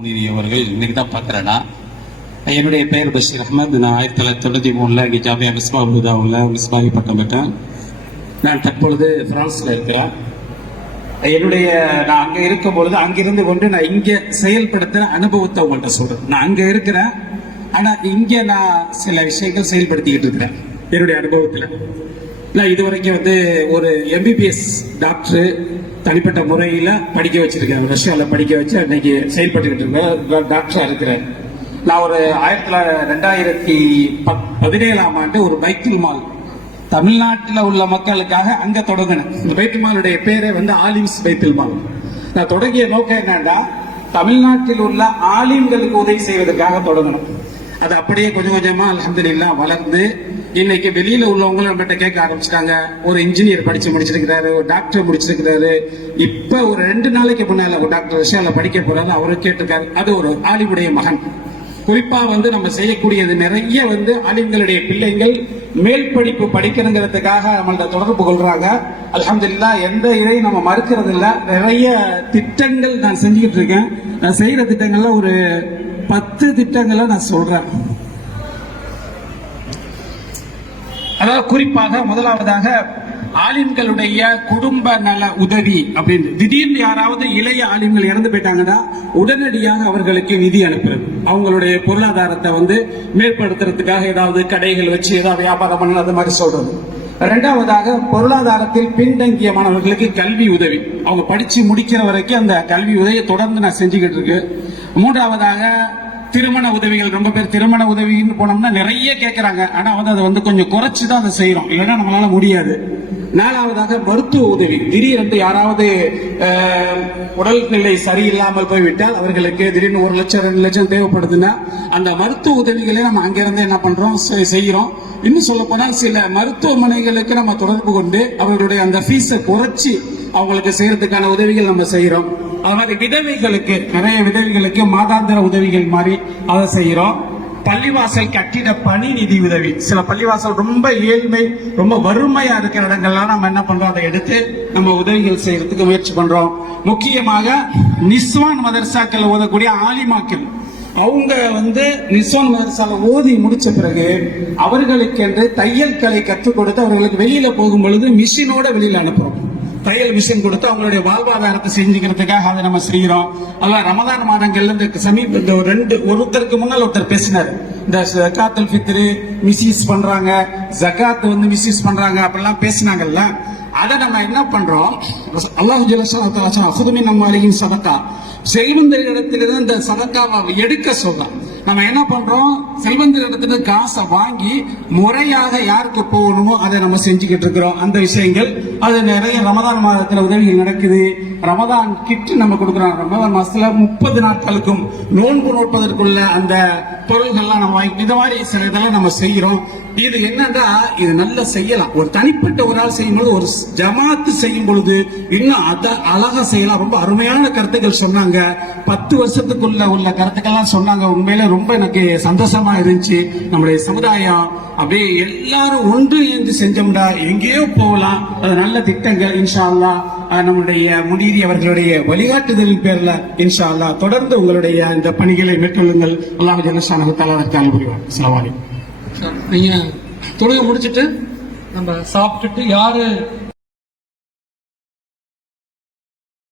நீதி அவர்கள் இன்னைக்கு தான் பார்க்குறேன்னா என்னுடைய பெயர் பஷீர் அஹ்மத். நான் ஆயிரத்தி தொள்ளாயிரத்தி தொண்ணூற்றி மூணில் இங்கே ஜாமியா மிஸ்மா உள்ள மிஸ்மாகி பட்டம் பெற்றேன் நான் தற்பொழுது ஃப்ரான்ஸில் இருக்கிறேன். என்னுடைய நான் அங்கே இருக்கும் பொழுது அங்கிருந்து கொண்டு நான் இங்கே செயல்படுத்துகிற அனுபவத்தை உங்கள்கிட்ட சொல்கிறேன் நான் அங்கே இருக்கிறேன். ஆனால் இங்கே நான் சில விஷயங்கள் செயல்படுத்திக்கிட்டு இருக்கிறேன். என்னுடைய அனுபவத்தில். நான் இது வரைக்கும் வந்து ஒரு எம்பிபிஎஸ் டாக்டரு தனிப்பட்ட முறையில் படிக்க வச்சிருக்கேன் ரஷ்யாவில் படிக்க வச்சு அன்னைக்கு செயல்பட்டுக்கிட்டு இருக்கேன் டாக்டராக இருக்கிறேன் நான் ஒரு ஆயிரத்தி தொள்ளாயிரத்தி ரெண்டாயிரத்தி பத்- பதினேழாம் ஆண்டு ஒரு பைக்கில் மால் தமிழ்நாட்டில் உள்ள மக்களுக்காக அங்க தொடங்கினேன். இந்த பைத்துல் மாலுடைய பேரே வந்து ஆலிம்ஸ் பைத்தில் மால். நான் தொடங்கிய நோக்கம் என்னன்னா தமிழ்நாட்டில் உள்ள ஆலிம்களுக்கு உதவி செய்வதற்காக தொடங்கணும் அது அப்படியே கொஞ்சம் கொஞ்சமா அல்ஹம்துலில்லாஹ் வளர்ந்து இன்னைக்கு வெளியில உள்ளவங்களும் நம்மகிட்ட கேட்க ஆரம்பிச்சிட்டாங்க. ஒரு இன்ஜினியர் படிச்சு முடிச்சிருக்கிறாரு ஒரு டாக்டர் முடிச்சிருக்கிறாரு. இப்ப ஒரு ரெண்டு நாளைக்கு முன்னால ஒரு டாக்டர் விஷயால படிக்க போறாரு அவரு கேட்டிருக்காரு. அது ஒரு ஆலிவுடைய மகன். குறிப்பா வந்து நம்ம செய்யக்கூடியது நிறைய வந்து ஆலிம்களுடைய பிள்ளைகள் மேல் படிப்பு படிக்கணுங்கிறதுக்காக நம்மள்ட்ட தொடர்பு கொள்றாங்க. அலமதுல்லா எந்த இதையும் நம்ம மறுக்கிறது இல்ல நிறைய திட்டங்கள் நான் செஞ்சுக்கிட்டு இருக்கேன். நான் செய்யற திட்டங்கள்ல ஒரு பத்து திட்டங்களை நான் சொல்றேன். அதாவது குறிப்பாக முதலாவதாக ஆலிம்களுடைய குடும்ப நல உதவி அப்படின்னு. திடீர்னு யாராவது இளைய ஆலிம்கள் இறந்து போயிட்டாங்கன்னா உடனடியாக அவர்களுக்கு நிதி அனுப்புறது. அவங்களுடைய பொருளாதாரத்தை வந்து மேற்படுத்துறதுக்காக ஏதாவது கடைகள் வச்சு ஏதாவது வியாபாரம் பண்ணணும் அது மாதிரி சொல்றது. ரெண்டாவதாக பொருளாதாரத்தில் பின்தங்கிய மாணவர்களுக்கு கல்வி உதவி. அவங்க படிச்சு முடிக்கிற வரைக்கும் அந்த கல்வி உதவியை தொடர்ந்து நான் செஞ்சுக்கிட்டு இருக்கு மூன்றாவதாக திருமண உதவிகள் ரொம்ப பேர் திருமண உதவின்னு போனோம்னா நிறைய கேட்கறாங்க ஆனா வந்து அதை வந்து கொஞ்சம் குறைச்சு தான் அதை செய்யறோம். இல்லைன்னா நம்மளால முடியாது. நாலாவதாக மருத்துவ உதவி. திடீரென்று யாராவது உடல்நிலை சரியில்லாமல் போய்விட்டால் அவர்களுக்கு திடீர்னு ஒரு லட்சம் ரெண்டு லட்சம் தேவைப்படுதுன்னா அந்த மருத்துவ உதவிகளை நம்ம அங்கிருந்து என்ன பண்றோம்? செய்யறோம். இன்னும் சொல்ல போனால் சில மருத்துவமனைகளுக்கு நம்ம தொடர்பு கொண்டு அவர்களுடைய அந்த ஃபீஸை குறைச்சி அவங்களுக்கு செய்யறதுக்கான உதவிகள் நம்ம செய்யறோம். அது மாதிரி விதவைகளுக்கு நிறைய விதவைகளுக்கு மாதாந்திர உதவிகள் மாதிரி அதை செய்யறோம். பள்ளிவாசல் கட்டிட பணி நிதி உதவி. சில பள்ளிவாசல் ரொம்ப ஏழ்மை ரொம்ப வறுமையா இருக்கிற இடங்கள்லாம் நம்ம என்ன பண்றோம்? அதை எடுத்து நம்ம உதவிகள் செய்யறதுக்கு முயற்சி பண்றோம். முக்கியமாக நிஸ்வான் மதர்சாக்கள் ஓதக்கூடிய ஆலிமாக்கள். அவங்க வந்து நிஸ்வான் மதரசால ஓதி முடிச்ச பிறகு அவர்களுக்கென்று தையல் கலை கற்றுக் கொடுத்து அவர்களுக்கு வெளியில போகும் பொழுது மிஷினோட வெளியில அனுப்புறோம். தையல் மிஷின் கொடுத்து அவங்களுடைய வாழ்வாதாரத்தை செஞ்சுக்கிறதுக்காக அதை நம்ம செய்யறோம். அல்ல ரமதான் மாதங்கள்ல இந்த சமீப இந்த ஒரு ரெண்டு ஒருத்தருக்கு முன்னால் ஒருத்தர் பேசினார். இந்த ஜக்காத்துல் ஃபித்ரு மிஸ்யூஸ் பண்றாங்க ஜக்காத் வந்து மிஸ்யூஸ் பண்றாங்க அப்படிலாம் பேசினாங்கல்ல. அதை நம்ம என்ன பண்றோம்? அல்லாஹ் ஜலசா அசுதுமி நம்ம அருகின் சதக்கா. செல்வந்தரிடத்திலிருந்து இந்த சதக்காவை எடுக்க சொல்றான். நம்ம என்ன பண்றோம்? செல்வந்தரிடத்துல காசை வாங்கி முறையாக யாருக்கு போகணுமோ அதை நம்ம செஞ்சுக்கிட்டு இருக்கிறோம். அந்த விஷயங்கள் அது நிறைய ரமதான் மாதத்துல உதவிகள் நடக்குது. ரமதான் கிட் நம்ம கொடுக்குறோம் ரமதான் மாசத்துல முப்பது நாட்களுக்கும் நோன்பு நோட்பதற்குள்ள அந்த பொருள்கள்லாம் நம்ம வாங்கி இந்த மாதிரி சில இதெல்லாம் நம்ம செய்யறோம் இது என்னன்னா இது நல்லா செய்யலாம். ஒரு தனிப்பட்ட ஒரு ஆள் செய்யும்போது ஒரு ஜமாத்து செய்யும் பொழுது இன்னும் அத அழகா செய்யலாம். ரொம்ப அருமையான கருத்துக்கள் சொன்னாங்க. பத்து வருஷத்துக்குள்ள உள்ள கருத்துக்கள்லாம் சொன்னாங்க. உண்மையில ரொம்ப எனக்கு சந்தோஷமா இருந்துச்சு. நம்முடைய சமுதாயம் அப்படியே எல்லாரும் ஒன்று இருந்து செஞ்சோம்டா எங்கேயோ போகலாம். அது நல்ல திட்டங்கள் இன்ஷா அல்லா நம்முடைய முனீதி அவர்களுடைய வழிகாட்டுதலின் பேரில் இன்ஷா அல்லாஹ் தொடர்ந்து உங்களுடைய இந்த பணிகளை மேற்கொள்ளுங்கள். அல்லாஹ் ஜனசானு தலா அதற்கு அனுப்புகிறார் நீங்க தொழுகை முடிச்சிட்டு நம்ம சாப்பிட்டுட்டு யாரு